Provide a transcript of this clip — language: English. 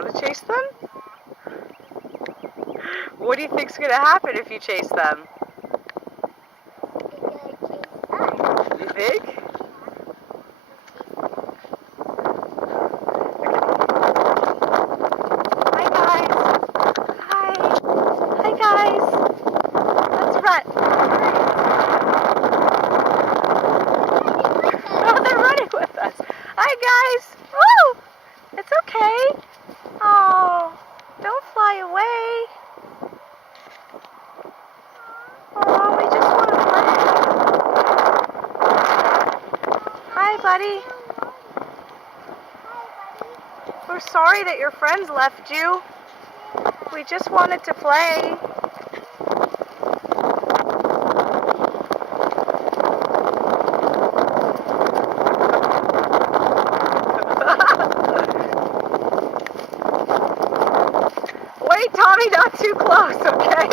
want to chase them? What do you think's going to happen if you chase them? You think? Hi guys. Hi. Hi guys. Let's run. Oh, they're running with us. Hi guys. Woo! It's okay. Oh, don't fly away. Oh, we just want to play. Hi, buddy. We're sorry that your friends left you. We just wanted to play. Wait, Tommy, not too close, okay?